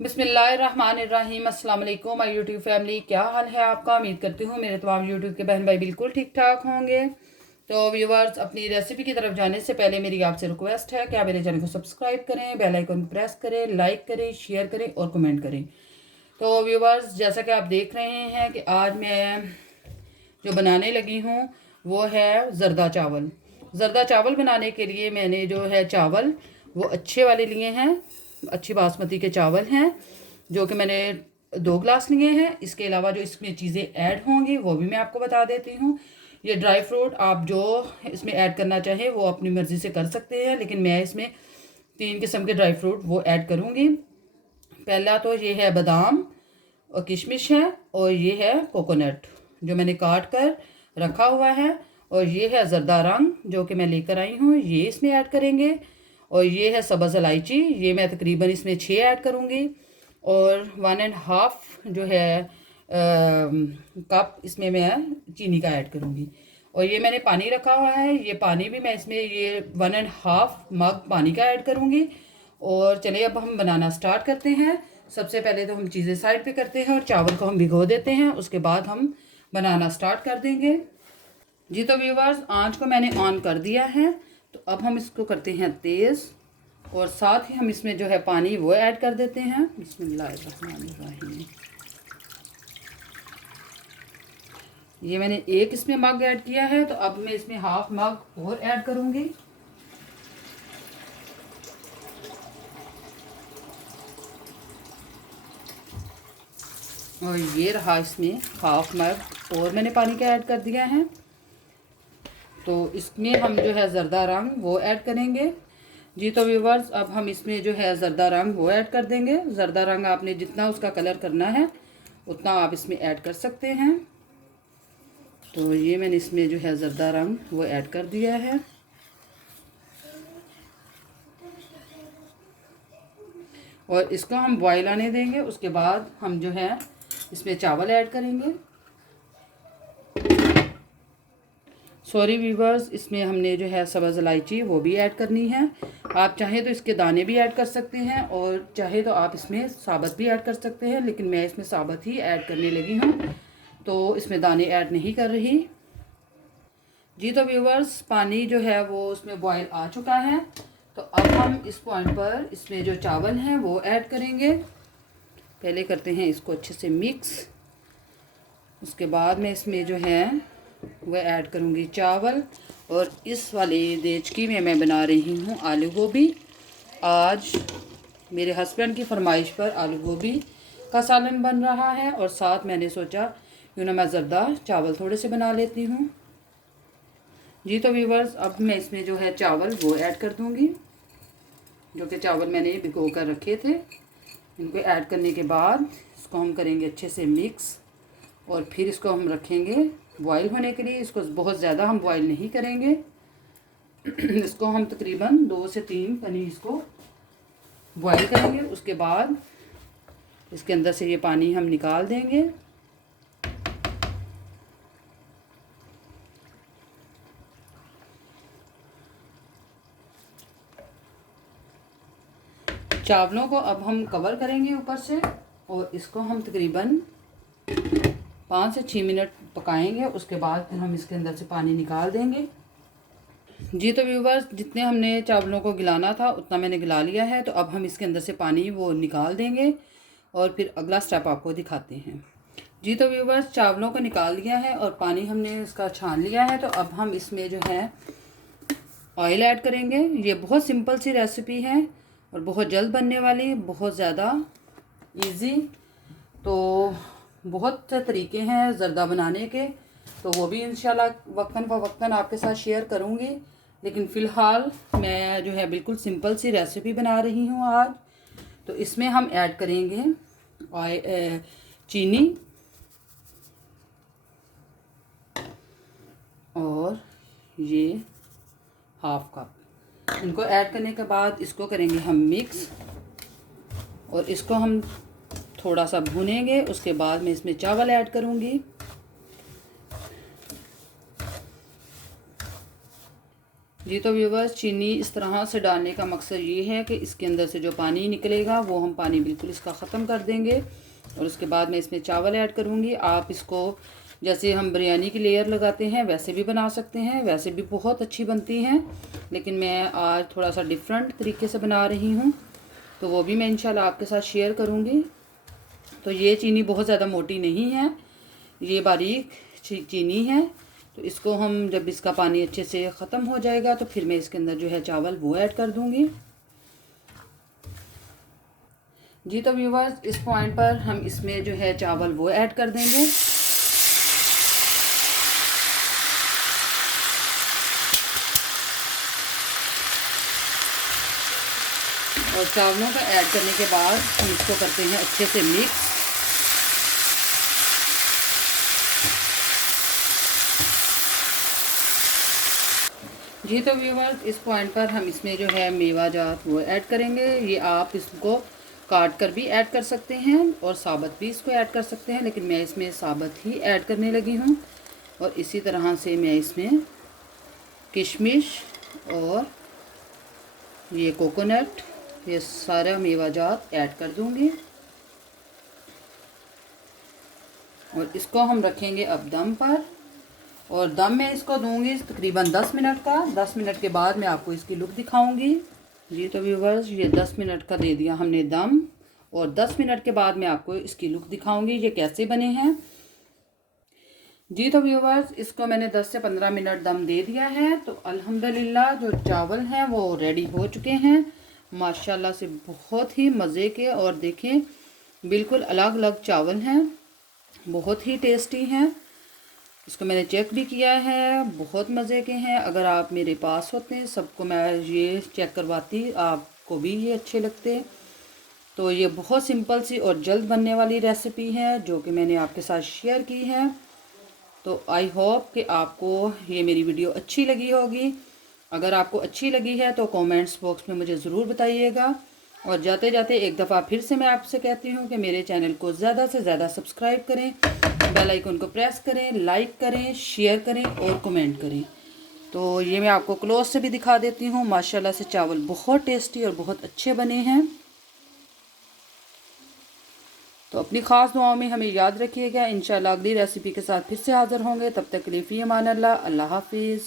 बिस्मिल्लाहिर्रहमानिर्रहीम। अस्सलाम वालेकुम माय यूट्यूब फैमिली, क्या हाल है आपका। उम्मीद करती हूँ मेरे तमाम यूट्यूब के बहन भाई बिल्कुल ठीक ठाक होंगे। तो व्यूवर्स, अपनी रेसिपी की तरफ जाने से पहले मेरी आपसे रिक्वेस्ट है कि आप मेरे चैनल को सब्सक्राइब करें, बेल आइकन को प्रेस करें, लाइक करें, शेयर करें और कमेंट करें। तो व्यूवर्स, जैसा कि आप देख रहे हैं कि आज मैं जो बनाने लगी हूँ वो है ज़रदा चावल। ज़रदा चावल बनाने के लिए मैंने जो है चावल वो अच्छे वाले लिए हैं, अच्छी बासमती के चावल हैं, जो कि मैंने 2 गिलास लिए हैं। इसके अलावा जो इसमें चीज़ें ऐड होंगी वो भी मैं आपको बता देती हूँ। ये ड्राई फ्रूट आप जो इसमें ऐड करना चाहें वो अपनी मर्ज़ी से कर सकते हैं, लेकिन मैं इसमें 3 किस्म के ड्राई फ्रूट वो ऐड करूँगी। पहला तो ये है बादाम और किशमिश है, और ये है कोकोनट जो मैंने काट कर रखा हुआ है, और ये है ज़रदा रंग जो कि मैं लेकर आई हूँ, ये इसमें ऐड करेंगे। और ये है सब्ज़ इलायची, ये मैं तकरीबन इसमें 6 ऐड करूँगी। और 1.5 जो है कप इसमें मैं चीनी का ऐड करूँगी। और ये मैंने पानी रखा हुआ है, ये पानी भी मैं इसमें ये 1.5 मग पानी का ऐड करूँगी। और चलिए अब हम बनाना स्टार्ट करते हैं। सबसे पहले तो हम चीज़ें साइड पे करते हैं और चावल को हम भिगो देते हैं, उसके बाद हम बनाना स्टार्ट कर देंगे। जी तो व्यूवर्स, आंच को मैंने ऑन कर दिया है, तो अब हम इसको करते हैं तेज़, और साथ ही हम इसमें जो है पानी वो ऐड कर देते हैं। बिस्मिल्लाहिर्रहमानिर्रहीम। ये मैंने 1 इसमें मग ऐड किया है, तो अब मैं इसमें 1/2 मग और ऐड करूँगी। और ये रहा इसमें 1/2 मग और मैंने पानी का ऐड कर दिया है। तो इसमें हम जो है ज़रदा रंग वो ऐड करेंगे। जी तो व्यूवर्स, अब हम इसमें जो है ज़रदा रंग वो ऐड कर देंगे। ज़रदा रंग आपने जितना उसका कलर करना है उतना आप इसमें ऐड कर सकते हैं। तो ये मैंने इसमें जो है ज़रदा रंग वो ऐड कर दिया है। और इसको हम बॉयल आने देंगे, उसके बाद हम जो है इसमें चावल ऐड करेंगे। सॉरी व्यूवर्स, इसमें हमने जो है सब्ज़ इलायची वो भी ऐड करनी है। आप चाहें तो इसके दाने भी ऐड कर सकते हैं, और चाहे तो आप इसमें साबुत भी ऐड कर सकते हैं, लेकिन मैं इसमें साबुत ही ऐड करने लगी हूँ, तो इसमें दाने ऐड नहीं कर रही। जी तो व्यूवर्स, पानी जो है वो उसमें बॉयल आ चुका है, तो अब हम इस पॉइंट पर इसमें जो चावल हैं वो ऐड करेंगे। पहले करते हैं इसको अच्छे से मिक्स, उसके बाद में इसमें जो है वह ऐड करूँगी चावल। और इस वाले देचकी में मैं बना रही हूँ आलू गोभी। आज मेरे हस्बैंड की फरमाइश पर आलू गोभी का सालन बन रहा है, और साथ मैंने सोचा क्यों ना मैं ज़रदा चावल थोड़े से बना लेती हूँ। जी तो व्यूवर्स, अब मैं इसमें जो है चावल वो ऐड कर दूँगी, जो कि चावल मैंने भिगो कर रखे थे। इनको ऐड करने के बाद इसको हम करेंगे अच्छे से मिक्स, और फिर इसको हम रखेंगे बॉईल होने के लिए। इसको बहुत ज़्यादा हम बॉईल नहीं करेंगे। इसको हम तकरीबन 2 से 3 कनी इसको बॉईल करेंगे, उसके बाद इसके अंदर से ये पानी हम निकाल देंगे। चावलों को अब हम कवर करेंगे ऊपर से, और इसको हम तकरीबन 5 से 6 मिनट पकाएंगे। उसके बाद फिर हम इसके अंदर से पानी निकाल देंगे। जी तो व्यूवर्स, जितने हमने चावलों को गिलाना था उतना मैंने गिला लिया है, तो अब हम इसके अंदर से पानी वो निकाल देंगे, और फिर अगला स्टेप आपको दिखाते हैं। जी तो व्यूवर्स, चावलों को निकाल लिया है और पानी हमने इसका छान लिया है, तो अब हम इसमें जो है ऑयल ऐड करेंगे। ये बहुत सिंपल सी रेसिपी है और बहुत जल्द बनने वाली, बहुत ज़्यादा इजी। तो बहुत से तरीके हैं ज़रदा बनाने के, तो वो भी इंशाल्लाह वक्तन फ़वक्तन आपके साथ शेयर करूँगी। लेकिन फ़िलहाल मैं जो है बिल्कुल सिंपल सी रेसिपी बना रही हूँ आज। तो इसमें हम ऐड करेंगे चीनी, और ये 1/2 कप। इनको ऐड करने के बाद इसको करेंगे हम मिक्स, और इसको हम थोड़ा सा भूनेंगे। उसके बाद मैं इसमें चावल ऐड करूँगी। जी तो व्यूवर्स, चीनी इस तरह से डालने का मकसद ये है कि इसके अंदर से जो पानी निकलेगा वो हम पानी बिल्कुल इसका ख़त्म कर देंगे। और उसके बाद मैं इसमें चावल ऐड करूँगी। आप इसको जैसे हम बिरयानी की लेयर लगाते हैं वैसे भी बना सकते हैं, वैसे भी बहुत अच्छी बनती हैं, लेकिन मैं आज थोड़ा सा डिफरेंट तरीके से बना रही हूँ, तो वो भी मैं इंशाल्लाह आपके साथ शेयर करूँगी। तो ये चीनी बहुत ज़्यादा मोटी नहीं है, ये बारीक चीनी है। तो इसको हम जब इसका पानी अच्छे से ख़त्म हो जाएगा तो फिर मैं इसके अंदर जो है चावल वो ऐड कर दूँगी। जी तो व्यूवर्स, इस पॉइंट पर हम इसमें जो है चावल वो ऐड कर देंगे। और चावलों का ऐड करने के बाद हम इसको करते हैं अच्छे से मिक्स। जी तो व्यूवर्स, इस पॉइंट पर हम इसमें जो है मेवा जात वो ऐड करेंगे। ये आप इसको काट कर भी ऐड कर सकते हैं और साबुत भी इसको ऐड कर सकते हैं, लेकिन मैं इसमें साबुत ही ऐड करने लगी हूँ। और इसी तरह से मैं इसमें किशमिश और ये कोकोनट, ये सारा मेवा जात ऐड कर दूँगी। और इसको हम रखेंगे अब दम पर, और दम में इसको दूंगी तकरीबन 10 मिनट का। 10 मिनट के बाद मैं आपको इसकी लुक दिखाऊंगी। जी तो व्यूवर्स, ये 10 मिनट का दे दिया हमने दम, और 10 मिनट के बाद मैं आपको इसकी लुक दिखाऊंगी ये कैसे बने हैं। जी तो व्यूवर्स, इसको मैंने 10 से 15 मिनट दम दे दिया है। तो अल्हम्दुलिल्लाह जो चावल हैं वो रेडी हो चुके हैं माशाल्लाह से, बहुत ही मज़े के। और देखें बिल्कुल अलग अलग चावल हैं, बहुत ही टेस्टी हैं। इसको मैंने चेक भी किया है, बहुत मज़े के हैं। अगर आप मेरे पास होते सबको मैं ये चेक करवाती, आपको भी ये अच्छे लगते। तो ये बहुत सिंपल सी और जल्द बनने वाली रेसिपी है जो कि मैंने आपके साथ शेयर की है। तो आई होप कि आपको ये मेरी वीडियो अच्छी लगी होगी। अगर आपको अच्छी लगी है तो कमेंट्स बॉक्स में मुझे ज़रूर बताइएगा। और जाते जाते एक दफ़ा फिर से मैं आपसे कहती हूँ कि मेरे चैनल को ज़्यादा से ज़्यादा सब्सक्राइब करें, बेल आइकन को प्रेस करें, लाइक करें, शेयर करें और कमेंट करें। तो ये मैं आपको क्लोज से भी दिखा देती हूँ। माशाल्लाह से चावल बहुत टेस्टी और बहुत अच्छे बने हैं। तो अपनी ख़ास दुआओं में हमें याद रखिएगा। इंशाल्लाह अगली रेसिपी के साथ फिर से हाज़िर होंगे। तब तक के लिए फ़ी अमान अल्लाह, अल्लाह हाफिज़।